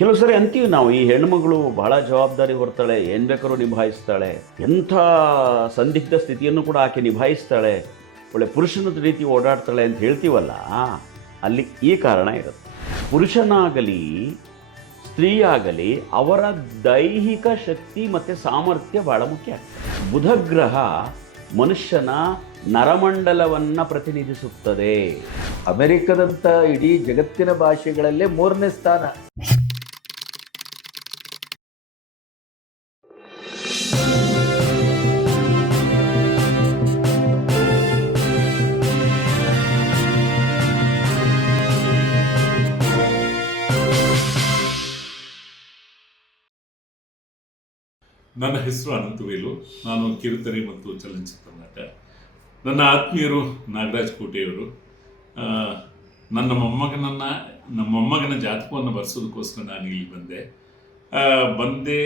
ಕೆಲವು ಸರಿ ಅಂತೀವಿ ನಾವು, ಈ ಹೆಣ್ಮಗಳು ಬಹಳ ಜವಾಬ್ದಾರಿ ಹೊರ್ತಾಳೆ, ಏನು ಬೇಕಾದ್ರೂ ನಿಭಾಯಿಸ್ತಾಳೆ, ಎಂಥ ಸಂದಿಗ್ಧ ಸ್ಥಿತಿಯನ್ನು ಕೂಡ ಆಕೆ ನಿಭಾಯಿಸ್ತಾಳೆ, ಒಳ್ಳೆ ಪುರುಷನ ರೀತಿ ಓಡಾಡ್ತಾಳೆ ಅಂತ ಹೇಳ್ತೀವಲ್ಲ, ಅಲ್ಲಿ ಈ ಕಾರಣ ಇರುತ್ತೆ. ಪುರುಷನಾಗಲಿ ಸ್ತ್ರೀಯಾಗಲಿ ಅವರ ದೈಹಿಕ ಶಕ್ತಿ ಮತ್ತು ಸಾಮರ್ಥ್ಯ ಭಾಳ ಮುಖ್ಯ. ಬುಧಗ್ರಹ ಮನುಷ್ಯನ ನರಮಂಡಲವನ್ನು ಪ್ರತಿನಿಧಿಸುತ್ತದೆ. ಅಮೆರಿಕದಂಥ ಇಡೀ ಜಗತ್ತಿನ ಭಾಷೆಗಳಲ್ಲೇ 3ನೇ ಸ್ಥಾನ. ನನ್ನ ಹೆಸರು ಅನಂತವೇಲು. ನಾನು ಕಿರುತೆರೆ ಮತ್ತು ಚಲನಚಿತ್ರ ನಟ. ನನ್ನ ಆತ್ಮೀಯರು ನಾಗರಾಜ್ ಕೋಟೆಯವರು. ನನ್ನ ಮೊಮ್ಮಗನ ಜಾತಕವನ್ನು ಬರೆಸೋದಕ್ಕೋಸ್ಕರ ನಾನು ಇಲ್ಲಿ ಬಂದೆ,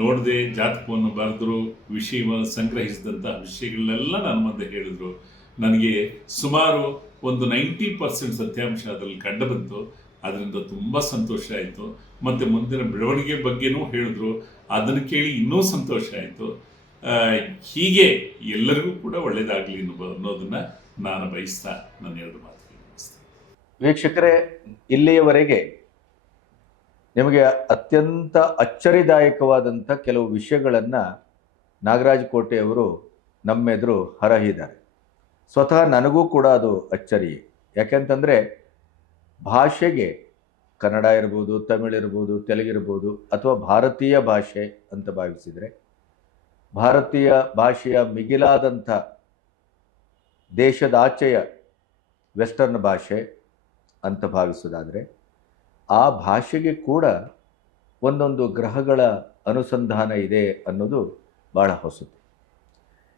ನೋಡಿದೆ, ಜಾತಕವನ್ನು ಬರೆದ್ರು, ವಿಷಯ ಸಂಗ್ರಹಿಸಿದಂಥ ವಿಷಯಗಳನ್ನೆಲ್ಲ ನನ್ನ ಮುಂದೆ ಹೇಳಿದರು. ನನಗೆ ಸುಮಾರು ಒಂದು 90% ಸತ್ಯಾಂಶ ಅದರಲ್ಲಿ ಕಂಡುಬಂತು. ಅದರಿಂದ ತುಂಬ ಸಂತೋಷ ಆಯಿತು. ಮತ್ತು ಮುಂದಿನ ಬೆಳವಣಿಗೆ ಬಗ್ಗೆನೂ ಹೇಳಿದ್ರು, ಅದನ್ನು ಕೇಳಿ ಇನ್ನೂ ಸಂತೋಷ ಆಯಿತು. ಹೀಗೆ ಎಲ್ಲರಿಗೂ ಕೂಡ ಒಳ್ಳೆಯದಾಗಲಿ ಅನ್ನೋದನ್ನು ನಾನು ಬಯಸ್ತಾ ನನ್ನ 2 ಮಾತುಗಳು ಮುಗಿಸ್ತೇನೆ. ವೀಕ್ಷಕರೇ, ಇಲ್ಲಿಯವರೆಗೆ ನಿಮಗೆ ಅತ್ಯಂತ ಅಚ್ಚರಿದಾಯಕವಾದಂಥ ಕೆಲವು ವಿಷಯಗಳನ್ನು ನಾಗರಾಜ್ ಕೋಟೆಯವರು ನಮ್ಮೆದುರು ಹರಹಿದ್ದಾರೆ. ಸ್ವತಃ ನನಗೂ ಕೂಡ ಅದು ಅಚ್ಚರಿಯೇ. ಯಾಕೆಂತಂದರೆ ಭಾಷೆಗೆ ಕನ್ನಡ ಇರ್ಬೋದು, ತಮಿಳು ಇರ್ಬೋದು, ತೆಲುಗಿರ್ಬೋದು, ಅಥವಾ ಭಾರತೀಯ ಭಾಷೆ ಅಂತ ಭಾವಿಸಿದರೆ, ಭಾರತೀಯ ಭಾಷೆಯ ಮಿಗಿಲಾದಂಥ ದೇಶದ ಆಚೆಯ ವೆಸ್ಟರ್ನ್ ಭಾಷೆ ಅಂತ ಭಾವಿಸೋದಾದರೆ, ಆ ಭಾಷೆಗೆ ಕೂಡ ಒಂದೊಂದು ಗ್ರಹಗಳ ಅನುಸಂಧಾನ ಇದೆ ಅನ್ನೋದು ಭಾಳ ಹೊಸತು.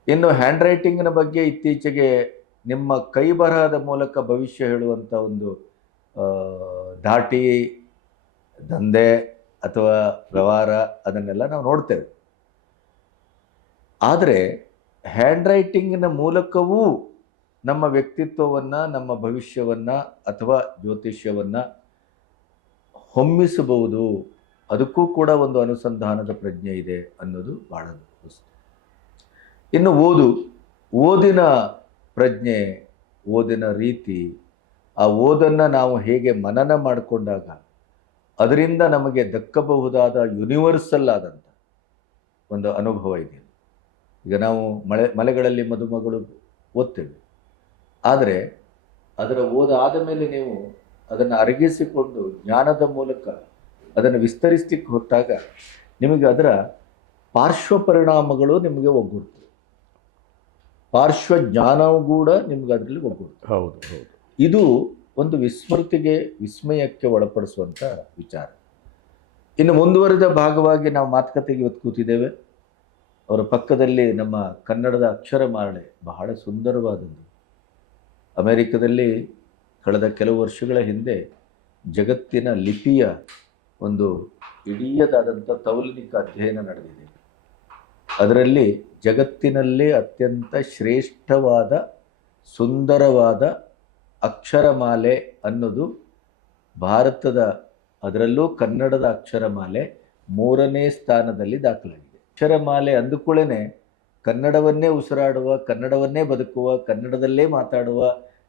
ಇನ್ನು ಹ್ಯಾಂಡ್ ರೈಟಿಂಗಿನ ಬಗ್ಗೆ ಇತ್ತೀಚೆಗೆ ನಿಮ್ಮ ಕೈ ಬರಹದ ಮೂಲಕ ಭವಿಷ್ಯ ಹೇಳುವಂಥ ಒಂದು ದಾಟಿ ದಂಧೆ ಅಥವಾ ವ್ಯವಹಾರ ಅದನ್ನೆಲ್ಲ ನಾವು ನೋಡ್ತೇವೆ. ಆದರೆ ಹ್ಯಾಂಡ್ ರೈಟಿಂಗಿನ ಮೂಲಕವೂ ನಮ್ಮ ವ್ಯಕ್ತಿತ್ವವನ್ನು, ನಮ್ಮ ಭವಿಷ್ಯವನ್ನು ಅಥವಾ ಜ್ಯೋತಿಷ್ಯವನ್ನು ಹೊಮ್ಮಿಸಬಹುದು. ಅದಕ್ಕೂ ಕೂಡ ಒಂದು ಅನುಸಂಧಾನದ ಪ್ರಜ್ಞೆ ಇದೆ ಅನ್ನೋದು ಭಾಳ ಹೊಸತು. ಇನ್ನು ಓದಿನ ಪ್ರಜ್ಞೆ, ಓದಿನ ರೀತಿ, ಆ ಓದನ್ನು ನಾವು ಹೇಗೆ ಮನನ ಮಾಡಿಕೊಂಡಾಗ ಅದರಿಂದ ನಮಗೆ ದಕ್ಕಬಹುದಾದ ಯೂನಿವರ್ಸಲ್ ಆದಂಥ ಒಂದು ಅನುಭವ ಇದೆ. ಈಗ ನಾವು ಮಲೆಗಳಲ್ಲಿ ಮದುಮಗಳು ಓದ್ತೇವೆ, ಆದರೆ ಅದರ ಓದಾದ ಮೇಲೆ ನೀವು ಅದನ್ನು ಅರಗಿಸಿಕೊಂಡು ಜ್ಞಾನದ ಮೂಲಕ ಅದನ್ನು ವಿಸ್ತರಿಸಲಿಕ್ಕೆ ಹೊತ್ತಾಗ ನಿಮಗೆ ಅದರ ಪಾರ್ಶ್ವ ಪರಿಣಾಮಗಳು ನಿಮಗೆ ಒಗ್ಗೂಡ್ತವೆ. ಪಾರ್ಶ್ವ ಜ್ಞಾನವೂ ಕೂಡ ನಿಮ್ಗೆ ಅದರಲ್ಲಿ ಒಗ್ಗೂಡ್ತವೆ. ಹೌದು. ಇದು ಒಂದು ವಿಸ್ಮಯಕ್ಕೆ ಒಳಪಡಿಸುವಂಥ ವಿಚಾರ. ಇನ್ನು ಮುಂದುವರೆದ ಭಾಗವಾಗಿ ನಾವು ಮಾತುಕತೆಗೆ ಇವತ್ತು ಕೂತಿದ್ದೇವೆ. ಅವರ ಪಕ್ಕದಲ್ಲಿ ನಮ್ಮ ಕನ್ನಡದ ಅಕ್ಷರಮಾಲೆ ಬಹಳ ಸುಂದರವಾದದ್ದು. ಅಮೆರಿಕದಲ್ಲಿ ಕಳೆದ ಕೆಲವು ವರ್ಷಗಳ ಹಿಂದೆ ಜಗತ್ತಿನ ಲಿಪಿಯ ಒಂದು ಇಡೀದಾದಂಥ ತೌಲನಿಕ ಅಧ್ಯಯನ ನಡೆದಿದೆ. ಅದರಲ್ಲಿ ಜಗತ್ತಿನಲ್ಲೇ ಅತ್ಯಂತ ಶ್ರೇಷ್ಠವಾದ ಸುಂದರವಾದ ಅಕ್ಷರಮಾಲೆ ಅನ್ನೋದು ಭಾರತದ, ಅದರಲ್ಲೂ ಕನ್ನಡದ ಅಕ್ಷರಮಾಲೆ 3ನೇ ಸ್ಥಾನದಲ್ಲಿ ದಾಖಲಾಗಿದೆ. ಅಕ್ಷರಮಾಲೆ ಅಂದುಕೊಳ್ಳೇ ಕನ್ನಡವನ್ನೇ ಉಸಿರಾಡುವ, ಕನ್ನಡವನ್ನೇ ಬದುಕುವ, ಕನ್ನಡದಲ್ಲೇ ಮಾತಾಡುವ,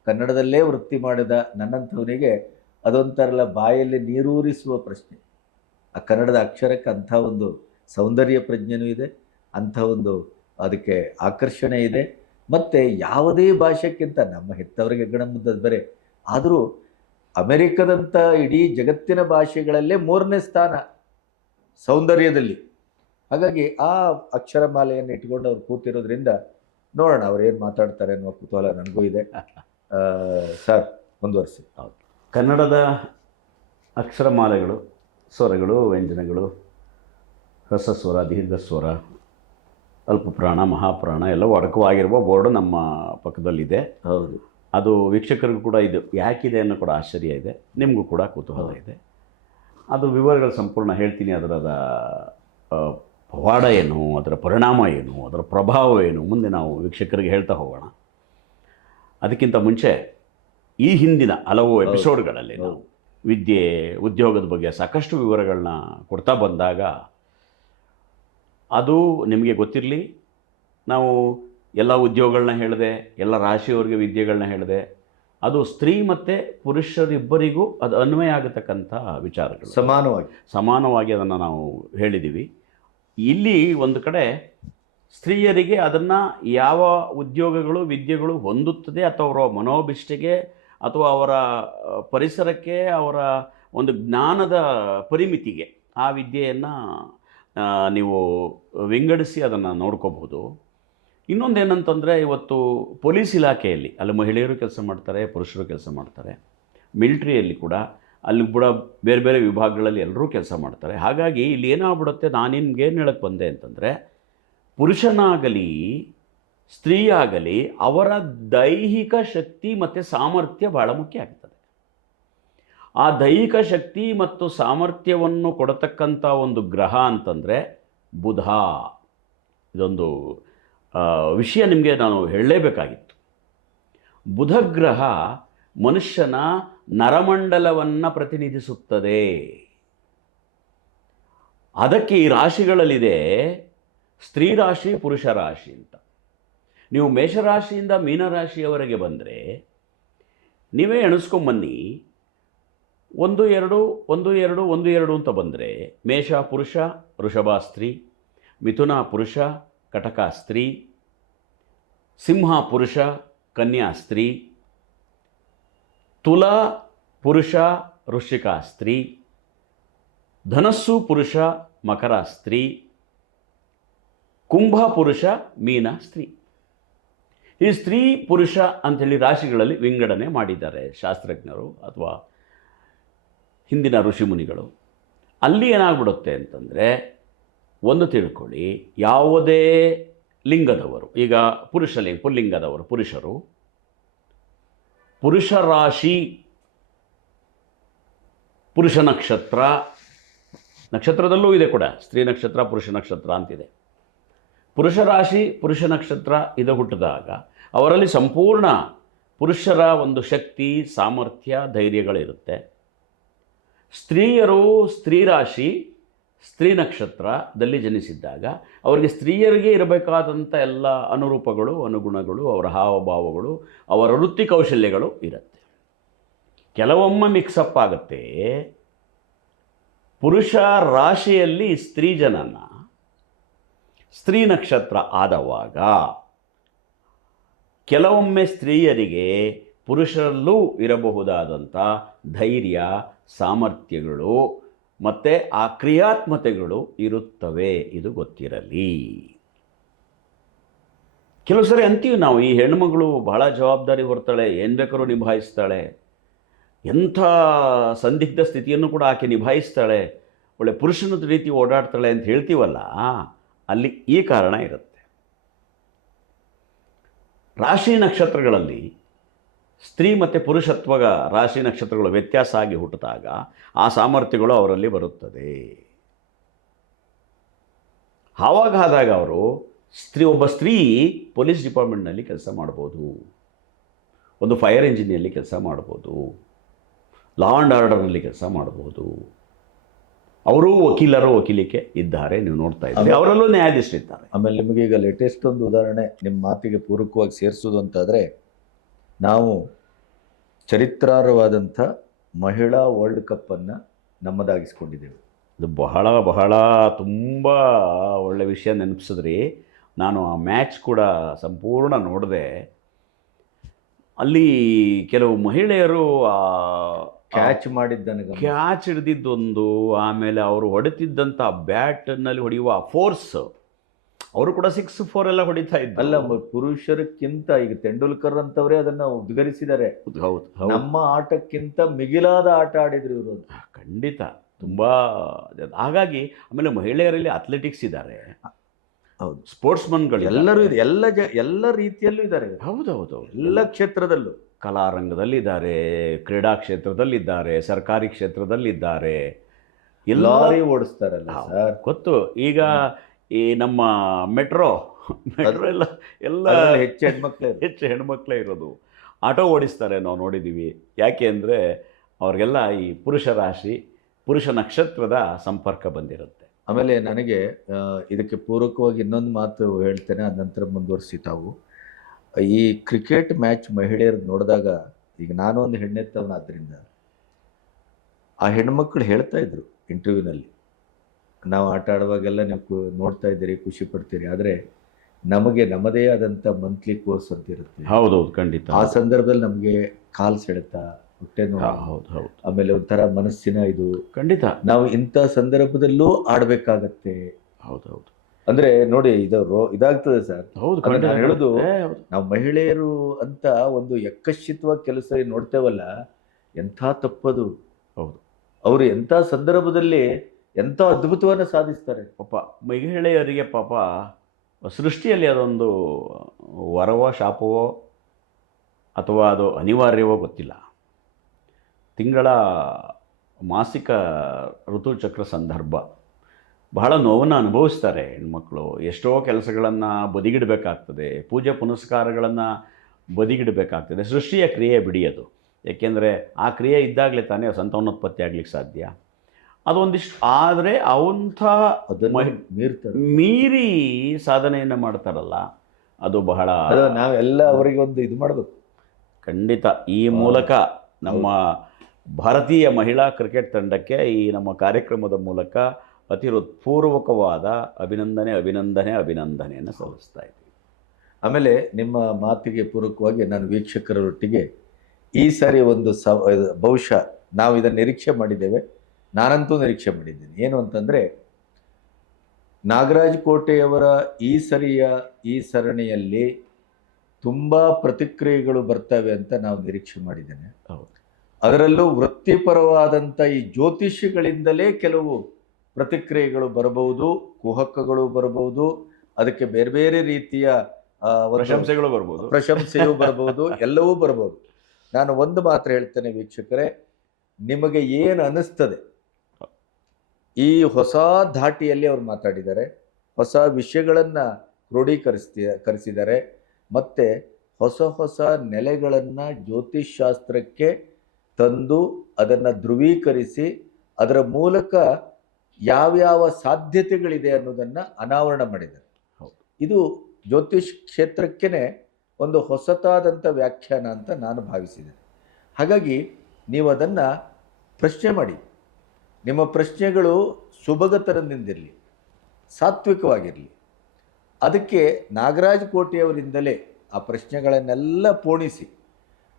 ಕನ್ನಡದಲ್ಲೇ ವೃತ್ತಿ ಮಾಡಿದ ನನ್ನಂಥವನಿಗೆ ಅದೊಂಥರಲ್ಲ ಬಾಯಲ್ಲಿ ನೀರೂರಿಸುವ ಪ್ರಶ್ನೆ. ಆ ಕನ್ನಡದ ಅಕ್ಷರಕ್ಕೆ ಅಂಥ ಒಂದು ಸೌಂದರ್ಯ ಪ್ರಜ್ಞೆನೂ ಇದೆ, ಅಂಥ ಒಂದು ಅದಕ್ಕೆ ಆಕರ್ಷಣೆ ಇದೆ. ಮತ್ತು ಯಾವುದೇ ಭಾಷೆಕ್ಕಿಂತ ನಮ್ಮ ಹೆತ್ತವರಿಗೆ ಹೆಗ್ಗಣ ಮುದ್ದದು ಬೇರೆ, ಆದರೂ ಅಮೆರಿಕದಂಥ ಇಡೀ ಜಗತ್ತಿನ ಭಾಷೆಗಳಲ್ಲೇ 3ನೇ ಸ್ಥಾನ ಸೌಂದರ್ಯದಲ್ಲಿ. ಹಾಗಾಗಿ ಆ ಅಕ್ಷರಮಾಲೆಯನ್ನು ಇಟ್ಕೊಂಡು ಅವ್ರು ಕೂತಿರೋದ್ರಿಂದ ನೋಡೋಣ ಅವ್ರು ಏನು ಮಾತಾಡ್ತಾರೆ ಅನ್ನೋ ಕುತೂಹಲ ನನಗೂ ಇದೆ. ಸರ್, ಮುಂದುವರಿಸಿ. ಹೌದು, ಕನ್ನಡದ ಅಕ್ಷರಮಾಲೆಗಳು, ಸ್ವರಗಳು, ವ್ಯಂಜನಗಳು, ಹ್ರಸ್ವಸ್ವರ, ದೀರ್ಘಸ್ವರ, ಅಲ್ಪಪ್ರಾಣ, ಮಹಾಪ್ರಾಣ ಎಲ್ಲವೂ ಅಡಕವಾಗಿರುವ ಬೋರ್ಡು ನಮ್ಮ ಪಕ್ಕದಲ್ಲಿದೆ. ಹೌದು, ಅದು ವೀಕ್ಷಕರಿಗೂ ಕೂಡ ಇದು ಯಾಕಿದೆ ಅನ್ನೋ ಕೂಡ ಆಶ್ಚರ್ಯ ಇದೆ, ನಿಮಗೂ ಕೂಡ ಕುತೂಹಲ ಇದೆ. ಅದು ವಿವರಗಳು ಸಂಪೂರ್ಣ ಹೇಳ್ತೀನಿ. ಅದರ ಪವಾಡ ಏನು, ಅದರ ಪರಿಣಾಮ ಏನು, ಅದರ ಪ್ರಭಾವ ಏನು, ಮುಂದೆ ನಾವು ವೀಕ್ಷಕರಿಗೆ ಹೇಳ್ತಾ ಹೋಗೋಣ. ಅದಕ್ಕಿಂತ ಮುಂಚೆ ಈ ಹಿಂದಿನ ಹಲವು ಎಪಿಸೋಡ್ಗಳಲ್ಲಿ ನಾವು ವಿದ್ಯೆ ಉದ್ಯೋಗದ ಬಗ್ಗೆ ಸಾಕಷ್ಟು ವಿವರಗಳನ್ನ ಕೊಡ್ತಾ ಬಂದಾಗ ಅದು ನಿಮಗೆ ಗೊತ್ತಿರಲಿ, ನಾವು ಎಲ್ಲ ಉದ್ಯೋಗಗಳನ್ನ ಹೇಳಿದೆ, ಎಲ್ಲ ರಾಶಿಯವರಿಗೆ ವಿದ್ಯೆಗಳನ್ನ ಹೇಳಿದೆ, ಅದು ಸ್ತ್ರೀ ಮತ್ತು ಪುರುಷರಿಬ್ಬರಿಗೂ ಅದು ಅನ್ವಯ ಆಗತಕ್ಕಂಥ ವಿಚಾರಗಳು, ಸಮಾನವಾಗಿ ಅದನ್ನು ನಾವು ಹೇಳಿದ್ದೀವಿ. ಇಲ್ಲಿ ಒಂದು ಕಡೆ ಸ್ತ್ರೀಯರಿಗೆ ಅದನ್ನು ಯಾವ ಉದ್ಯೋಗಗಳು ವಿದ್ಯೆಗಳು ಹೊಂದುತ್ತದೆ ಅಥವಾ ಅವರ ಮನೋಭಿಷ್ಟಿಗೆ ಅಥವಾ ಅವರ ಪರಿಸರಕ್ಕೆ, ಅವರ ಒಂದು ಜ್ಞಾನದ ಪರಿಮಿತಿಗೆ ಆ ವಿದ್ಯೆಯನ್ನು ನೀವು ವಿಂಗಡಿಸಿ ಅದನ್ನು ನೋಡ್ಕೋಬಹುದು. ಇನ್ನೊಂದೇನಂತಂದರೆ, ಇವತ್ತು ಪೊಲೀಸ್ ಇಲಾಖೆಯಲ್ಲಿ ಅಲ್ಲಿ ಮಹಿಳೆಯರು ಕೆಲಸ ಮಾಡ್ತಾರೆ, ಪುರುಷರು ಕೆಲಸ ಮಾಡ್ತಾರೆ. ಮಿಲ್ಟ್ರಿಯಲ್ಲಿ ಕೂಡ ಅಲ್ಲಿ ಕೂಡ ಬೇರೆ ಬೇರೆ ವಿಭಾಗಗಳಲ್ಲಿ ಎಲ್ಲರೂ ಕೆಲಸ ಮಾಡ್ತಾರೆ. ಹಾಗಾಗಿ ಇಲ್ಲಿ ಏನಾಗ್ಬಿಡುತ್ತೆ, ನಾನು ನಿಮ್ಗೇನು ಹೇಳಕ್ಕೆ ಬಂದೆ ಅಂತಂದರೆ, ಪುರುಷನಾಗಲಿ ಸ್ತ್ರೀಯಾಗಲಿ ಅವರ ದೈಹಿಕ ಶಕ್ತಿ ಮತ್ತು ಸಾಮರ್ಥ್ಯ ಭಾಳ ಮುಖ್ಯ ಆಗ್ತದೆ. ಆ ದೈಹಿಕ ಶಕ್ತಿ ಮತ್ತು ಸಾಮರ್ಥ್ಯವನ್ನು ಕೊಡತಕ್ಕಂಥ ಒಂದು ಗ್ರಹ ಅಂತಂದರೆ ಬುಧ. ಇದೊಂದು ವಿಷಯ ನಿಮಗೆ ನಾನು ಹೇಳಲೇಬೇಕಾಗಿತ್ತು. ಬುಧ ಗ್ರಹ ಮನುಷ್ಯನ ನರಮಂಡಲವನ್ನು ಪ್ರತಿನಿಧಿಸುತ್ತದೆ. ಅದಕ್ಕೆ ಈ ರಾಶಿಗಳಲ್ಲಿದೆ ಸ್ತ್ರೀ ರಾಶಿ, ಪುರುಷ ರಾಶಿ ಅಂತ. ನೀವು ಮೇಷರಾಶಿಯಿಂದ ಮೀನರಾಶಿಯವರೆಗೆ ಬಂದರೆ ನೀವೇ ಎಣಿಸ್ಕೊಂಬನ್ನಿ. 1 2 1 2 1 2 ಅಂತ ಬಂದರೆ ಮೇಷ ಪುರುಷ, ವೃಷಭ ಸ್ತ್ರೀ, ಮಿಥುನ ಪುರುಷ, ಕಟಕ ಸ್ತ್ರೀ, ಸಿಂಹ ಪುರುಷ, ಕನ್ಯಾ ಸ್ತ್ರೀ, ತುಲಾ ಪುರುಷ, ವೃಶ್ಚಿಕ ಸ್ತ್ರೀ, ಧನಸ್ಸು ಪುರುಷ, ಮಕರ ಸ್ತ್ರೀ, ಕುಂಭ ಪುರುಷ, ಮೀನ ಸ್ತ್ರೀ. ಈ ಸ್ತ್ರೀ ಪುರುಷ ಅಂಥೇಳಿ ರಾಶಿಗಳಲ್ಲಿ ವಿಂಗಡಣೆ ಮಾಡಿದ್ದಾರೆ ಶಾಸ್ತ್ರಜ್ಞರು ಅಥವಾ ಹಿಂದಿನ ಋಷಿಮುನಿಗಳು. ಅಲ್ಲಿ ಏನಾಗ್ಬಿಡುತ್ತೆ ಅಂತಂದರೆ, ಒಂದು ತಿಳ್ಕೊಳ್ಳಿ, ಯಾವುದೇ ಲಿಂಗದವರು, ಈಗ ಪುಲ್ಲಿಂಗದವರು ಪುರುಷರು, ಪುರುಷ ರಾಶಿ, ಪುರುಷ ನಕ್ಷತ್ರ, ನಕ್ಷತ್ರದಲ್ಲೂ ಇದೆ ಕೂಡ ಸ್ತ್ರೀ ನಕ್ಷತ್ರ, ಪುರುಷ ನಕ್ಷತ್ರ ಅಂತಿದೆ. ಪುರುಷ ರಾಶಿ, ಪುರುಷ ನಕ್ಷತ್ರ ಇದು ಹುಟ್ಟಿದಾಗ ಅವರಲ್ಲಿ ಸಂಪೂರ್ಣ ಪುರುಷರ ಒಂದು ಶಕ್ತಿ, ಸಾಮರ್ಥ್ಯ, ಧೈರ್ಯಗಳಿರುತ್ತೆ. ಸ್ತ್ರೀಯರು ಸ್ತ್ರೀ ರಾಶಿ, ಸ್ತ್ರೀ ನಕ್ಷತ್ರದಲ್ಲಿ ಜನಿಸಿದ್ದಾಗ ಅವರಿಗೆ ಸ್ತ್ರೀಯರಿಗೆ ಇರಬೇಕಾದಂಥ ಎಲ್ಲ ಅನುರೂಪಗಳು, ಅನುಗುಣಗಳು, ಅವರ ಹಾವಭಾವಗಳು, ಅವರ ವೃತ್ತಿ ಕೌಶಲ್ಯಗಳು ಇರುತ್ತೆ. ಕೆಲವೊಮ್ಮೆ ಮಿಕ್ಸಪ್ ಆಗುತ್ತೆ. ಪುರುಷ ರಾಶಿಯಲ್ಲಿ ಸ್ತ್ರೀ ಜನನ ಸ್ತ್ರೀ ನಕ್ಷತ್ರ ಆದವಾಗ ಕೆಲವೊಮ್ಮೆ ಸ್ತ್ರೀಯರಿಗೆ ಪುರುಷರಲ್ಲೂ ಇರಬಹುದಾದಂಥ ಧೈರ್ಯ, ಸಾಮರ್ಥ್ಯಗಳು ಮತ್ತು ಆ ಕ್ರಿಯಾತ್ಮತೆಗಳು ಇರುತ್ತವೆ. ಇದು ಗೊತ್ತಿರಲಿ. ಕೆಲವು ಸರಿ ಅಂತೀವಿ ನಾವು, ಈ ಹೆಣ್ಮಗಳು ಬಹಳ ಜವಾಬ್ದಾರಿ ಹೊರ್ತಾಳೆ, ಏನು ಬೇಕಾದ್ರೂ ನಿಭಾಯಿಸ್ತಾಳೆ, ಎಂಥ ಸಂದಿಗ್ಧ ಸ್ಥಿತಿಯನ್ನು ಕೂಡ ಆಕೆ ನಿಭಾಯಿಸ್ತಾಳೆ, ಒಳ್ಳೆ ಪುರುಷನ ರೀತಿ ಓಡಾಡ್ತಾಳೆ ಅಂತ ಹೇಳ್ತೀವಲ್ಲ, ಅಲ್ಲಿ ಈ ಕಾರಣ ಇರುತ್ತೆ. ರಾಶಿ ನಕ್ಷತ್ರಗಳಲ್ಲಿ ಸ್ತ್ರೀ ಮತ್ತು ಪುರುಷತ್ವ ರಾಶಿ ನಕ್ಷತ್ರಗಳು ವ್ಯತ್ಯಾಸ ಆಗಿ ಹುಟ್ಟಿದಾಗ ಆ ಸಾಮರ್ಥ್ಯಗಳು ಅವರಲ್ಲಿ ಬರುತ್ತದೆ. ಆವಾಗ ಅವರು ಒಬ್ಬ ಸ್ತ್ರೀ ಪೊಲೀಸ್ ಡಿಪಾರ್ಟ್ಮೆಂಟ್ನಲ್ಲಿ ಕೆಲಸ ಮಾಡ್ಬೋದು, ಒಂದು ಫೈರ್ ಇಂಜಿನಿಯಲ್ಲಿ ಕೆಲಸ ಮಾಡ್ಬೋದು, ಲಾ ಆ್ಯಂಡ್ ಆರ್ಡರ್ನಲ್ಲಿ ಕೆಲಸ ಮಾಡ್ಬೋದು. ಅವರು ವಕೀಲಿಕೆ ಇದ್ದಾರೆ, ನೀವು ನೋಡ್ತಾ ಇದ್ದೀರಿ, ಅವರಲ್ಲೂ ನ್ಯಾಯಾಧೀಶರಿದ್ದಾರೆ. ಆಮೇಲೆ ನಿಮಗೆ ಈಗ ಲೇಟೆಸ್ಟ್ ಒಂದು ಉದಾಹರಣೆ ನಿಮ್ಮ ಮಾತಿಗೆ ಪೂರಕವಾಗಿ ಸೇರಿಸೋದು ಅಂತಾದರೆ, ನಾವು ಚರಿತ್ರಾರ್ಹವಾದಂಥ ಮಹಿಳಾ ವರ್ಲ್ಡ್ ಕಪ್ಪನ್ನು ನಮ್ಮದಾಗಿಸ್ಕೊಂಡಿದ್ದೇವೆ. ಇದು ಬಹಳ ಬಹಳ ತುಂಬ ಒಳ್ಳೆ ವಿಷಯ ನೆನಪಿಸಿದ್ರಿ. ನಾನು ಆ ಮ್ಯಾಚ್ ಕೂಡ ಸಂಪೂರ್ಣ ನೋಡಿದೆ. ಅಲ್ಲಿ ಕೆಲವು ಮಹಿಳೆಯರು ಕ್ಯಾಚ್ ಹಿಡಿದಿದ್ದೊಂದು, ಆಮೇಲೆ ಅವರು ಹೊಡೆತಿದ್ದಂಥ ಬ್ಯಾಟ್ನಲ್ಲಿ ಹೊಡೆಯುವ ಫೋರ್ಸ್, ಅವರು ಕೂಡ 6-4 ಎಲ್ಲ ಹೊಡಿತಾ ಇದ್ದರು. ಅಲ್ಲ, ಪುರುಷರಕ್ಕಿಂತ ಈಗ ತೆಂಡೂಲ್ಕರ್ ಅಂತವರೇ ಅದನ್ನು ಉದ್ಗರಿಸಿದ್ದಾರೆ. ಹೌದು, ನಮ್ಮ ಆಟಕ್ಕಿಂತ ಮಿಗಿಲಾದ ಆಟ ಆಡಿದ್ರು ಇವರು. ಖಂಡಿತ, ತುಂಬ. ಹಾಗಾಗಿ ಆಮೇಲೆ ಮಹಿಳೆಯರಲ್ಲಿ ಅಥ್ಲೆಟಿಕ್ಸ್ ಇದ್ದಾರೆ, ಹೌದು, ಸ್ಪೋರ್ಟ್ಸ್ಮನ್ಗಳು ಎಲ್ಲರೂ ಇದೆ, ಎಲ್ಲ ರೀತಿಯಲ್ಲೂ ಇದ್ದಾರೆ. ಹೌದೌದು, ಎಲ್ಲ ಕ್ಷೇತ್ರದಲ್ಲೂ, ಕಲಾರಂಗದಲ್ಲಿದ್ದಾರೆ, ಕ್ರೀಡಾ ಕ್ಷೇತ್ರದಲ್ಲಿದ್ದಾರೆ, ಸರ್ಕಾರಿ ಕ್ಷೇತ್ರದಲ್ಲಿದ್ದಾರೆ, ಲಾರಿ ಓಡಿಸ್ತಾರಲ್ಲ ಸರ್, ಗೊತ್ತು. ಈಗ ಈ ನಮ್ಮ ಮೆಟ್ರೋ ಎಲ್ಲ ಹೆಚ್ಚು ಹೆಣ್ಮಕ್ಳೇ ಇರೋದು. ಆಟೋ ಓಡಿಸ್ತಾರೆ, ನಾವು ನೋಡಿದ್ದೀವಿ. ಯಾಕೆ ಅಂದರೆ ಅವ್ರಿಗೆಲ್ಲ ಈ ಪುರುಷ ರಾಶಿ ಪುರುಷ ನಕ್ಷತ್ರದ ಸಂಪರ್ಕ ಬಂದಿರುತ್ತೆ. ಆಮೇಲೆ ನನಗೆ ಇದಕ್ಕೆ ಪೂರಕವಾಗಿ ಇನ್ನೊಂದು ಮಾತು ಹೇಳ್ತೇನೆ, ಅದ ನಂತರ ಮುಂದುವರಿಸಿ ತಾವು. ಈ ಕ್ರಿಕೆಟ್ ಮ್ಯಾಚ್ ಮಹಿಳೆಯರು ನೋಡಿದಾಗ, ಈಗ ನಾನು ಒಂದು ಹೆಣ್ಣೆತ್ತವನಾದ್ದರಿಂದ ಆ ಹೆಣ್ಮಕ್ಳು ಹೇಳ್ತಾ ಇದ್ರು ಇಂಟರ್ವ್ಯೂನಲ್ಲಿ, ನಾವು ಆಟ ಆಡುವಾಗೆಲ್ಲ ನೀವು ನೋಡ್ತಾ ಇದ್ದೀರಿ, ಖುಷಿ ಪಡ್ತೀರಿ, ಆದರೆ ನಮಗೆ ನಮ್ಮದೇ ಆದಂಥ ಮಂತ್ಲಿ ಕೋರ್ಸ್ ಅಂತ ಇರುತ್ತೆ. ಹೌದೌದು, ಖಂಡಿತ. ಆ ಸಂದರ್ಭದಲ್ಲಿ ನಮಗೆ ಕಾಲು ಸೆಳೆತ, ಹೊಟ್ಟೆ ನೋವು, ಹೌದು ಹೌದು, ಆಮೇಲೆ ಒಂಥರ ಮನಸ್ಸಿನ ಇದು, ಖಂಡಿತ. ನಾವು ಇಂಥ ಸಂದರ್ಭದಲ್ಲೂ ಆಡಬೇಕಾಗತ್ತೆ. ಹೌದೌದು, ಅಂದ್ರೆ ನೋಡಿ, ಇದಾಗ್ತದೆ ಸರ್. ಹೌದು, ಅದನ್ನ ನಾನು ಹೇಳುದು, ಹೌದು. ನಾವು ಮಹಿಳೆಯರು ಅಂತ ಒಂದು ಯಕ್ಕಶ್ಚಿತವಾಗಿ ಕೆಲಸ ನೋಡ್ತೇವಲ್ಲ, ಎಂಥ ತಪ್ಪದು. ಹೌದು, ಅವರು ಎಂಥ ಸಂದರ್ಭದಲ್ಲಿ ಎಂಥ ಅದ್ಭುತವನ್ನ ಸಾಧಿಸ್ತಾರೆ. ಪಾಪ ಮಹಿಳೆಯರಿಗೆ ಪಾಪ ಸೃಷ್ಟಿಯಲ್ಲಿ ಅದೊಂದು ವರವೋ ಶಾಪವೋ ಅಥವಾ ಅದು ಅನಿವಾರ್ಯವೋ ಗೊತ್ತಿಲ್ಲ. ತಿಂಗಳ ಮಾಸಿಕ ಋತುಚಕ್ರ ಸಂದರ್ಭ ಬಹಳ ನೋವನ್ನು ಅನುಭವಿಸ್ತಾರೆ ಹೆಣ್ಮಕ್ಳು. ಎಷ್ಟೋ ಕೆಲಸಗಳನ್ನು ಬದಿಗಿಡಬೇಕಾಗ್ತದೆ, ಪೂಜೆ ಪುನಸ್ಕಾರಗಳನ್ನು ಬದಿಗಿಡಬೇಕಾಗ್ತದೆ. ಸೃಷ್ಟಿಯ ಕ್ರಿಯೆ ಬಿಡಿಯೋದು, ಏಕೆಂದರೆ ಆ ಕ್ರಿಯೆ ಇದ್ದಾಗಲೇ ತಾನೇ ಸಂತಾನೋತ್ಪತ್ತಿ ಆಗ್ಲಿಕ್ಕೆ ಸಾಧ್ಯ. ಅದೊಂದಿಷ್ಟು ಆದರೆ ಅವಂಥ ಮೀರಿ ಸಾಧನೆಯನ್ನು ಮಾಡ್ತಾರಲ್ಲ, ಅದು ಬಹಳ ನಾವೆಲ್ಲ ಅವರಿಗೆ ಒಂದು ಇದು ಮಾಡಬೇಕು. ಖಂಡಿತ ಈ ಮೂಲಕ ನಮ್ಮ ಭಾರತೀಯ ಮಹಿಳಾ ಕ್ರಿಕೆಟ್ ತಂಡಕ್ಕೆ ಈ ನಮ್ಮ ಕಾರ್ಯಕ್ರಮದ ಮೂಲಕ ಅತಿ ಹೃತ್ಪೂರ್ವಕವಾದ ಅಭಿನಂದನೆಯನ್ನು ಸಲ್ಲಿಸ್ತಾ ಇದ್ದೀವಿ. ಆಮೇಲೆ ನಿಮ್ಮ ಮಾತಿಗೆ ಪೂರಕವಾಗಿ ನಾನು ವೀಕ್ಷಕರೊಟ್ಟಿಗೆ ಈ ಸಾರಿ ಒಂದು ಬಹುಶಃ ನಾವು ಇದನ್ನು ನಿರೀಕ್ಷೆ ಮಾಡಿದ್ದೇವೆ, ನಾನಂತೂ ನಿರೀಕ್ಷೆ ಮಾಡಿದ್ದೇನೆ. ಏನು ಅಂತಂದರೆ, ನಾಗರಾಜ್ ಕೋಟೆಯವರ ಈ ಸರಣಿಯಲ್ಲಿ ತುಂಬ ಪ್ರತಿಕ್ರಿಯೆಗಳು ಬರ್ತವೆ ಅಂತ ನಾವು ನಿರೀಕ್ಷೆ ಮಾಡಿದ್ದೇನೆ. ಅದರಲ್ಲೂ ವೃತ್ತಿಪರವಾದಂಥ ಈ ಜ್ಯೋತಿಷಿಗಳಿಂದಲೇ ಕೆಲವು ಪ್ರತಿಕ್ರಿಯೆಗಳು ಬರಬಹುದು, ಕುಹಕಗಳು ಬರಬಹುದು, ಅದಕ್ಕೆ ಬೇರೆ ಬೇರೆ ರೀತಿಯ ಪ್ರಶಂಸೆಯೂ ಬರಬಹುದು, ಎಲ್ಲವೂ ಬರಬಹುದು. ನಾನು ಒಂದು ಮಾತ್ರ ಹೇಳ್ತೇನೆ ವೀಕ್ಷಕರೇ, ನಿಮಗೆ ಏನು ಅನ್ನಿಸ್ತದೆ, ಈ ಹೊಸ ಧಾಟಿಯಲ್ಲಿ ಅವರು ಮಾತಾಡಿದ್ದಾರೆ, ಹೊಸ ವಿಷಯಗಳನ್ನು ಕ್ರೋಢೀಕರಿಸಿದ್ದಾರೆ, ಮತ್ತು ಹೊಸ ನೆಲೆಗಳನ್ನು ಜ್ಯೋತಿಷ್ಶಾಸ್ತ್ರಕ್ಕೆ ತಂದು ಅದನ್ನು ಧ್ರುವೀಕರಿಸಿ ಅದರ ಮೂಲಕ ಯಾವ್ಯಾವ ಸಾಧ್ಯತೆಗಳಿದೆ ಅನ್ನೋದನ್ನು ಅನಾವರಣ ಮಾಡಿದ್ದಾರೆ. ಇದು ಜ್ಯೋತಿಷ್ ಕ್ಷೇತ್ರಕ್ಕೇ ಒಂದು ಹೊಸತಾದಂಥ ವ್ಯಾಖ್ಯಾನ ಅಂತ ನಾನು ಭಾವಿಸಿದ್ದೇನೆ. ಹಾಗಾಗಿ ನೀವು ಅದನ್ನು ಪ್ರಶ್ನೆ ಮಾಡಿ, ನಿಮ್ಮ ಪ್ರಶ್ನೆಗಳು ಸುಭಗತನದಿಂದಿರಲಿ, ಸಾತ್ವಿಕವಾಗಿರಲಿ. ಅದಕ್ಕೆ ನಾಗರಾಜ್ ಕೋಟೆಯವರಿಂದಲೇ ಆ ಪ್ರಶ್ನೆಗಳನ್ನೆಲ್ಲ ಪೋಣಿಸಿ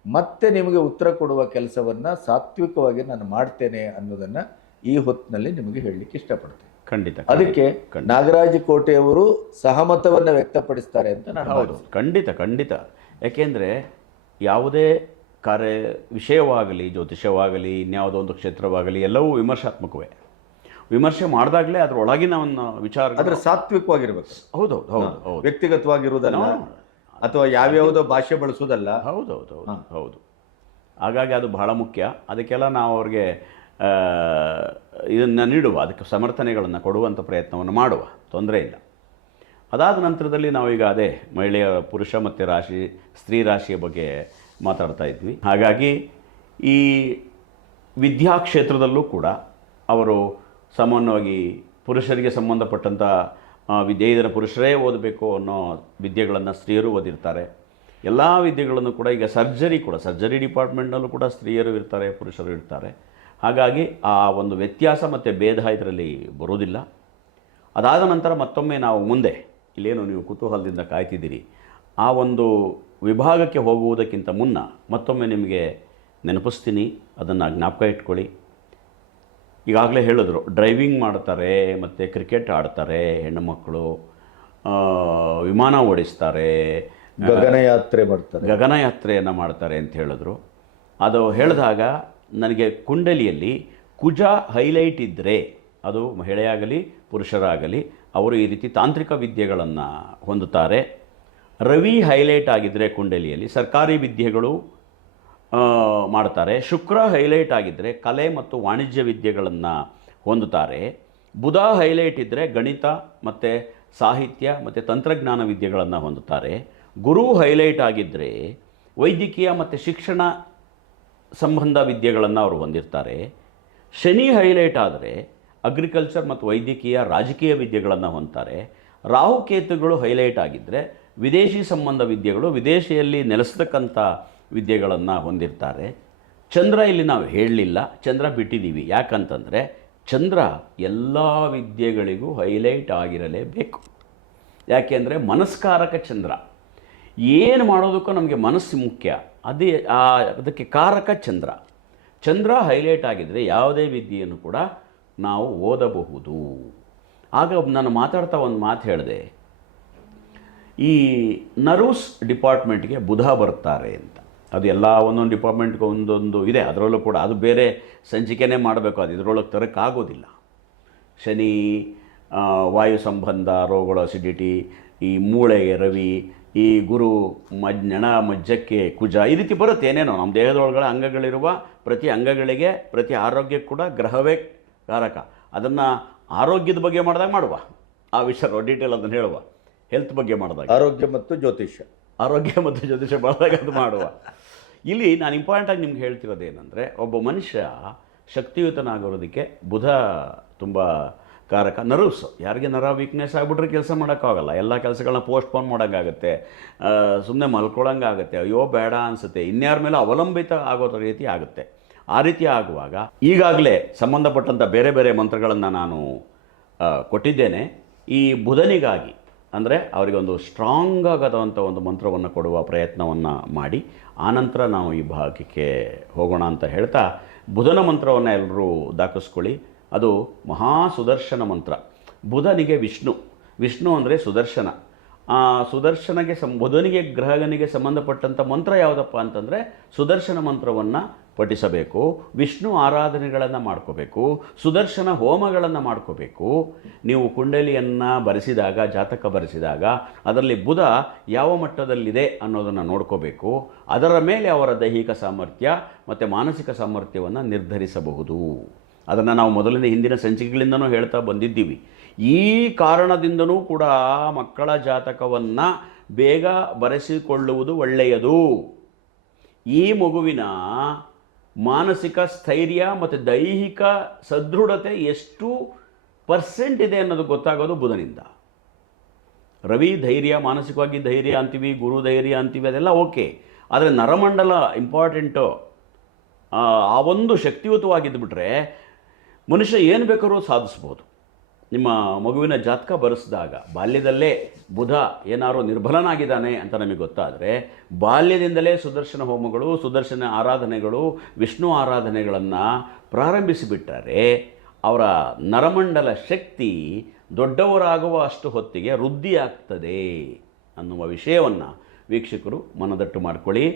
ಮತ್ತೆ ನಿಮಗೆ ಉತ್ತರ ಕೊಡುವ ಕೆಲಸವನ್ನು ಸಾತ್ವಿಕವಾಗಿ ನಾನು ಮಾಡ್ತೇನೆ ಅನ್ನೋದನ್ನು ಈ ಹೊತ್ತಿನಲ್ಲಿ ನಿಮಗೆ ಹೇಳಲಿಕ್ಕೆ ಇಷ್ಟಪಡ್ತೇನೆ. ಖಂಡಿತ. ಅದಕ್ಕೆ ನಾಗರಾಜ್ ಕೋಟೆಯವರು ಸಹಮತವನ್ನು ವ್ಯಕ್ತಪಡಿಸ್ತಾರೆ ಅಂತ ನಾನು ಹೌದು, ಖಂಡಿತ. ಯಾಕೆಂದರೆ ಯಾವುದೇ ವಿಷಯವಾಗಲಿ, ಜ್ಯೋತಿಷ್ಯವಾಗಲಿ, ಇನ್ಯಾವುದೋ ಒಂದು ಕ್ಷೇತ್ರವಾಗಲಿ, ಎಲ್ಲವೂ ವಿಮರ್ಶಾತ್ಮಕವೇ. ವಿಮರ್ಶೆ ಮಾಡಿದಾಗಲೇ ಅದರೊಳಗಿನ ಒಂದು ವಿಚಾರ ಅದರ ಸಾತ್ವಿಕವಾಗಿರ್ಬೇಕು. ಹೌದೌದು, ವ್ಯಕ್ತಿಗತವಾಗಿರುವುದಲ್ಲ, ಅಥವಾ ಯಾವ್ಯಾವುದೋ ಭಾಷೆ ಬಳಸೋದಲ್ಲ. ಹೌದು. ಹಾಗಾಗಿ ಅದು ಬಹಳ ಮುಖ್ಯ. ಅದಕ್ಕೆಲ್ಲ ನಾವು ಅವ್ರಿಗೆ ಇದನ್ನು ನೀಡುವ, ಅದಕ್ಕೆ ಸಮರ್ಥನೆಗಳನ್ನು ಕೊಡುವಂಥ ಪ್ರಯತ್ನವನ್ನು ಮಾಡುವ, ತೊಂದರೆ ಇಲ್ಲ. ಅದಾದ ನಂತರದಲ್ಲಿ ನಾವೀಗ ಅದೇ ಮಹಿಳೆಯ ಪುರುಷ ಮತ್ತು ಸ್ತ್ರೀ ರಾಶಿಯ ಬಗ್ಗೆ ಮಾತಾಡ್ತಾ ಇದ್ವಿ. ಹಾಗಾಗಿ ಈ ವಿದ್ಯಾಕ್ಷೇತ್ರದಲ್ಲೂ ಕೂಡ ಅವರು ಸಾಮಾನ್ಯವಾಗಿ ಪುರುಷರಿಗೆ ಸಂಬಂಧಪಟ್ಟಂಥ ಇದನ್ನು ಪುರುಷರೇ ಓದಬೇಕು ಅನ್ನೋ ವಿದ್ಯೆಗಳನ್ನು ಸ್ತ್ರೀಯರು ಓದಿರ್ತಾರೆ. ಎಲ್ಲ ವಿದ್ಯೆಗಳನ್ನು ಕೂಡ ಈಗ ಸರ್ಜರಿ ಡಿಪಾರ್ಟ್ಮೆಂಟ್ನಲ್ಲೂ ಕೂಡ ಸ್ತ್ರೀಯರು ಇರ್ತಾರೆ, ಪುರುಷರು ಇರ್ತಾರೆ. ಹಾಗಾಗಿ ಆ ಒಂದು ವ್ಯತ್ಯಾಸ ಮತ್ತು ಭೇದ ಇದರಲ್ಲಿ ಬರೋದಿಲ್ಲ. ಅದಾದ ನಂತರ ಮತ್ತೊಮ್ಮೆ ನಾವು ಮುಂದೆ ಇಲ್ಲೇನು ನೀವು ಕುತೂಹಲದಿಂದ ಕಾಯ್ತಿದ್ದೀರಿ, ಆ ಒಂದು ವಿಭಾಗಕ್ಕೆ ಹೋಗುವುದಕ್ಕಿಂತ ಮುನ್ನ ಮತ್ತೊಮ್ಮೆ ನಿಮಗೆ ನೆನಪಿಸ್ತೀನಿ, ಅದನ್ನು ಜ್ಞಾಪಕ ಇಟ್ಕೊಳ್ಳಿ. ಈಗಾಗಲೇ ಹೇಳಿದ್ರು, ಡ್ರೈವಿಂಗ್ ಮಾಡ್ತಾರೆ ಮತ್ತು ಕ್ರಿಕೆಟ್ ಆಡ್ತಾರೆ ಹೆಣ್ಣು ಮಕ್ಕಳು, ವಿಮಾನ ಓಡಿಸ್ತಾರೆ, ಗಗನಯಾತ್ರೆಯನ್ನು ಮಾಡ್ತಾರೆ ಅಂತ ಹೇಳಿದ್ರು. ಅದು ಹೇಳಿದಾಗ ನನಗೆ ಕುಂಡಲಿಯಲ್ಲಿ ಕುಜ ಹೈಲೈಟ್ ಇದ್ದರೆ, ಅದು ಮಹಿಳೆಯಾಗಲಿ ಪುರುಷರಾಗಲಿ, ಅವರು ಈ ರೀತಿ ತಾಂತ್ರಿಕ ವಿದ್ಯೆಗಳನ್ನು ಹೊಂದುತ್ತಾರೆ. ರವಿ ಹೈಲೈಟ್ ಆಗಿದ್ದರೆ ಕುಂಡಲಿಯಲ್ಲಿ ಸರ್ಕಾರಿ ವಿದ್ಯೆಗಳು ಮಾಡ್ತಾರೆ. ಶುಕ್ರ ಹೈಲೈಟ್ ಆಗಿದ್ದರೆ ಕಲೆ ಮತ್ತು ವಾಣಿಜ್ಯ ವಿದ್ಯೆಗಳನ್ನು ಹೊಂದುತ್ತಾರೆ. ಬುಧ ಹೈಲೈಟ್ ಇದ್ದರೆ ಗಣಿತ ಮತ್ತು ಸಾಹಿತ್ಯ ಮತ್ತು ತಂತ್ರಜ್ಞಾನ ವಿದ್ಯೆಗಳನ್ನು ಹೊಂದುತ್ತಾರೆ. ಗುರು ಹೈಲೈಟ್ ಆಗಿದ್ದರೆ ವೈದ್ಯಕೀಯ ಮತ್ತು ಶಿಕ್ಷಣ ಸಂಬಂಧ ವಿದ್ಯೆಗಳನ್ನು ಅವರು ಹೊಂದಿರ್ತಾರೆ. ಶನಿ ಹೈಲೈಟ್ ಆದರೆ ಅಗ್ರಿಕಲ್ಚರ್ ಮತ್ತು ವೈದ್ಯಕೀಯ ರಾಜಕೀಯ ವಿದ್ಯೆಗಳನ್ನು ಹೊಂದ್ತಾರೆ. ರಾಹುಕೇತುಗಳು ಹೈಲೈಟ್ ಆಗಿದ್ದರೆ ವಿದೇಶಿ ಸಂಬಂಧ ವಿದ್ಯೆಗಳು, ವಿದೇಶಿಯಲ್ಲಿ ನೆಲೆಸ್ತಕ್ಕಂಥ ವಿದ್ಯೆಗಳನ್ನು ಹೊಂದಿರ್ತಾರೆ. ಚಂದ್ರ ಇಲ್ಲಿ ನಾವು ಹೇಳಲಿಲ್ಲ, ಚಂದ್ರ ಬಿಟ್ಟಿದ್ದೀವಿ. ಯಾಕಂತಂದರೆ ಚಂದ್ರ ಎಲ್ಲ ವಿದ್ಯೆಗಳಿಗೂ ಹೈಲೈಟ್ ಆಗಿರಲೇಬೇಕು. ಯಾಕೆಂದರೆ ಮನಸ್ಕಾರಕ ಚಂದ್ರ. ಏನು ಮಾಡೋದಕ್ಕೂ ನಮಗೆ ಮನಸ್ಸು ಮುಖ್ಯ. ಅದಕ್ಕೆ ಕಾರಕ ಚಂದ್ರ. ಚಂದ್ರ ಹೈಲೈಟ್ ಆಗಿದ್ದರೆ ಯಾವುದೇ ವಿದ್ಯೆಯನ್ನು ಕೂಡ ನಾವು ಓದಬಹುದು. ಆಗ ನಾನು ಮಾತಾಡ್ತಾ ಒಂದು ಮಾತು ಹೇಳಿದೆ, ಈ ನರ್ವ್ಸ್ ಡಿಪಾರ್ಟ್ಮೆಂಟ್ಗೆ ಬುಧ ಬರ್ತಾರೆ ಅಂತ. ಅದು ಎಲ್ಲ ಒಂದೊಂದು ಡಿಪಾರ್ಟ್ಮೆಂಟ್ಗೆ ಒಂದೊಂದು ಇದೆ. ಅದರಲ್ಲೂ ಕೂಡ ಅದು ಬೇರೆ ಸಂಚಿಕೆನೇ ಮಾಡಬೇಕು, ಅದು ಇದರೊಳಗೆ ತರೋಕ್ಕಾಗೋದಿಲ್ಲ. ಶನಿ, ವಾಯು ಸಂಬಂಧ ರೋಗಗಳು, ಅಸಿಡಿಟಿ, ಈ ಮೂಳೆಗೆ ರವಿ, ಈ ಗುರು, ನಣ ಮಜ್ಜಕ್ಕೆ ಕುಜ, ಈ ರೀತಿ ಬರುತ್ತೆ. ಏನೇನೋ ನಮ್ಮ ದೇಹದೊಳಗಡೆ ಅಂಗಗಳಿರುವ ಪ್ರತಿ ಅಂಗಗಳಿಗೆ, ಪ್ರತಿ ಆರೋಗ್ಯಕ್ಕೆ ಕೂಡ ಗ್ರಹವೇ ಕಾರಕ. ಅದನ್ನು ಆರೋಗ್ಯದ ಬಗ್ಗೆ ಮಾಡಿದಾಗ ಮಾಡುವ, ಆ ವಿಷಯ ಡೀಟೇಲ್ ಅದನ್ನು ಹೇಳುವ. ಹೆಲ್ತ್ ಬಗ್ಗೆ ಮಾಡಿದಾಗ ಆರೋಗ್ಯ ಮತ್ತು ಜ್ಯೋತಿಷ್ಯ ಮಾಡಿದಾಗ ಅದು ಮಾಡುವ. ಇಲ್ಲಿ ನಾನು ಇಂಪಾರ್ಟೆಂಟಾಗಿ ನಿಮ್ಗೆ ಹೇಳ್ತಿರೋದೇನೆಂದರೆ, ಒಬ್ಬ ಮನುಷ್ಯ ಶಕ್ತಿಯುತನಾಗಿರೋದಕ್ಕೆ ಬುಧ ತುಂಬ ಕಾರಕ. ನರ್ವ್ಸ್, ಯಾರಿಗೆ ನರ ವೀಕ್ನೆಸ್ ಆಗಿಬಿಟ್ರೆ ಕೆಲಸ ಮಾಡೋಕ್ಕಾಗಲ್ಲ. ಎಲ್ಲ ಕೆಲಸಗಳನ್ನ ಪೋಸ್ಟ್ಪೋನ್ ಮಾಡೋಂಗಾಗುತ್ತೆ, ಸುಮ್ಮನೆ ಮಲ್ಕೊಳ್ಳೋಂಗಾಗುತ್ತೆ, ಅಯ್ಯೋ ಬೇಡ ಅನಿಸುತ್ತೆ, ಇನ್ಯಾರ ಮೇಲೆ ಅವಲಂಬಿತ ಆಗೋ ರೀತಿ ಆಗುತ್ತೆ. ಆ ರೀತಿ ಆಗುವಾಗ ಈಗಾಗಲೇ ಸಂಬಂಧಪಟ್ಟಂಥ ಬೇರೆ ಬೇರೆ ಮಂತ್ರಗಳನ್ನು ನಾನು ಕೊಟ್ಟಿದ್ದೇನೆ. ಈ ಬುಧನಿಗಾಗಿ ಅಂದರೆ ಅವರಿಗೆ ಒಂದು ಸ್ಟ್ರಾಂಗ್ ಆಗೋದಂಥ ಒಂದು ಮಂತ್ರವನ್ನು ಕೊಡುವ ಪ್ರಯತ್ನವನ್ನು ಮಾಡಿ ಆನಂತರ ನಾವು ಈ ಭಾಗಕ್ಕೆ ಹೋಗೋಣ ಅಂತ ಹೇಳ್ತಾ, ಬುಧನ ಮಂತ್ರವನ್ನು ಎಲ್ಲರೂ ದಾಖಲಿಸ್ಕೊಳ್ಳಿ. ಅದು ಮಹಾ ಸುದರ್ಶನ ಮಂತ್ರ. ಬುಧನಿಗೆ ವಿಷ್ಣು ಅಂದರೆ ಸುದರ್ಶನ. ಸುದರ್ಶನಿಗೆ ಬುಧನಿಗೆ ಗ್ರಹನಿಗೆ ಸಂಬಂಧಪಟ್ಟಂಥ ಮಂತ್ರ ಯಾವುದಪ್ಪ ಅಂತಂದರೆ ಸುದರ್ಶನ ಮಂತ್ರವನ್ನು ಪಠಿಸಬೇಕು, ವಿಷ್ಣು ಆರಾಧನೆಗಳನ್ನು ಮಾಡ್ಕೋಬೇಕು, ಸುದರ್ಶನ ಹೋಮಗಳನ್ನು ಮಾಡ್ಕೋಬೇಕು. ನೀವು ಕುಂಡಲಿಯನ್ನು ಬರೆಸಿದಾಗ, ಜಾತಕ ಬರೆಸಿದಾಗ ಅದರಲ್ಲಿ ಬುಧ ಯಾವ ಮಟ್ಟದಲ್ಲಿದೆ ಅನ್ನೋದನ್ನು ನೋಡ್ಕೋಬೇಕು. ಅದರ ಮೇಲೆ ಅವರ ದೈಹಿಕ ಸಾಮರ್ಥ್ಯ ಮತ್ತು ಮಾನಸಿಕ ಸಾಮರ್ಥ್ಯವನ್ನು ನಿರ್ಧರಿಸಬಹುದು. ಅದನ್ನು ನಾವು ಮೊದಲಿನ ಹಿಂದಿನ ಸಂಚಿಕೆಗಳಿಂದನೂ ಹೇಳ್ತಾ ಬಂದಿದ್ದೀವಿ. ಈ ಕಾರಣದಿಂದನೂ ಕೂಡ ಮಕ್ಕಳ ಜಾತಕವನ್ನು ಬೇಗ ಬರೆಸಿಕೊಳ್ಳುವುದು ಒಳ್ಳೆಯದು. ಈ ಮಗುವಿನ ಮಾನಸಿಕ ಸ್ಥೈರ್ಯ ಮತ್ತು ದೈಹಿಕ ಸದೃಢತೆ ಎಷ್ಟು % ಇದೆ ಅನ್ನೋದು ಗೊತ್ತಾಗೋದು ಬುಧನಿಂದ. ರವಿ ಧೈರ್ಯ, ಮಾನಸಿಕವಾಗಿ ಧೈರ್ಯ ಅಂತೀವಿ, ಗುರು ಧೈರ್ಯ ಅಂತೀವಿ, ಅದೆಲ್ಲ ಓಕೆ. ಆದರೆ ನರಮಂಡಲ ಇಂಪಾರ್ಟೆಂಟು. ಆ ಒಂದು ಶಕ್ತಿಯುತವಾಗಿದ್ದುಬಿಟ್ರೆ ಮನುಷ್ಯ ಏನು ಬೇಕಾದ್ರೂ ಸಾಧಿಸ್ಬೋದು. ನಿಮ್ಮ ಮಗುವಿನ ಜಾತಕ ಬರೆಸಿದಾಗ ಬಾಲ್ಯದಲ್ಲೇ ಬುಧ ಏನಾದರೂ ನಿರ್ಬಲನಾಗಿದ್ದಾನೆ ಅಂತ ನಮಗೆ ಗೊತ್ತಾದರೆ ಬಾಲ್ಯದಿಂದಲೇ ಸುದರ್ಶನ ಹೋಮಗಳು, ಸುದರ್ಶನ ಆರಾಧನೆಗಳು, ವಿಷ್ಣು ಆರಾಧನೆಗಳನ್ನು ಪ್ರಾರಂಭಿಸಿಬಿಟ್ಟರೆ ಅವರ ನರಮಂಡಲ ಶಕ್ತಿ ದೊಡ್ಡವರಾಗುವ ಅಷ್ಟು ಹೊತ್ತಿಗೆ ವೃದ್ಧಿಯಾಗ್ತದೆ ಅನ್ನುವ ವಿಷಯವನ್ನು ವೀಕ್ಷಕರು ಮನದಟ್ಟು ಮಾಡಿಕೊಳ್ಳಿ.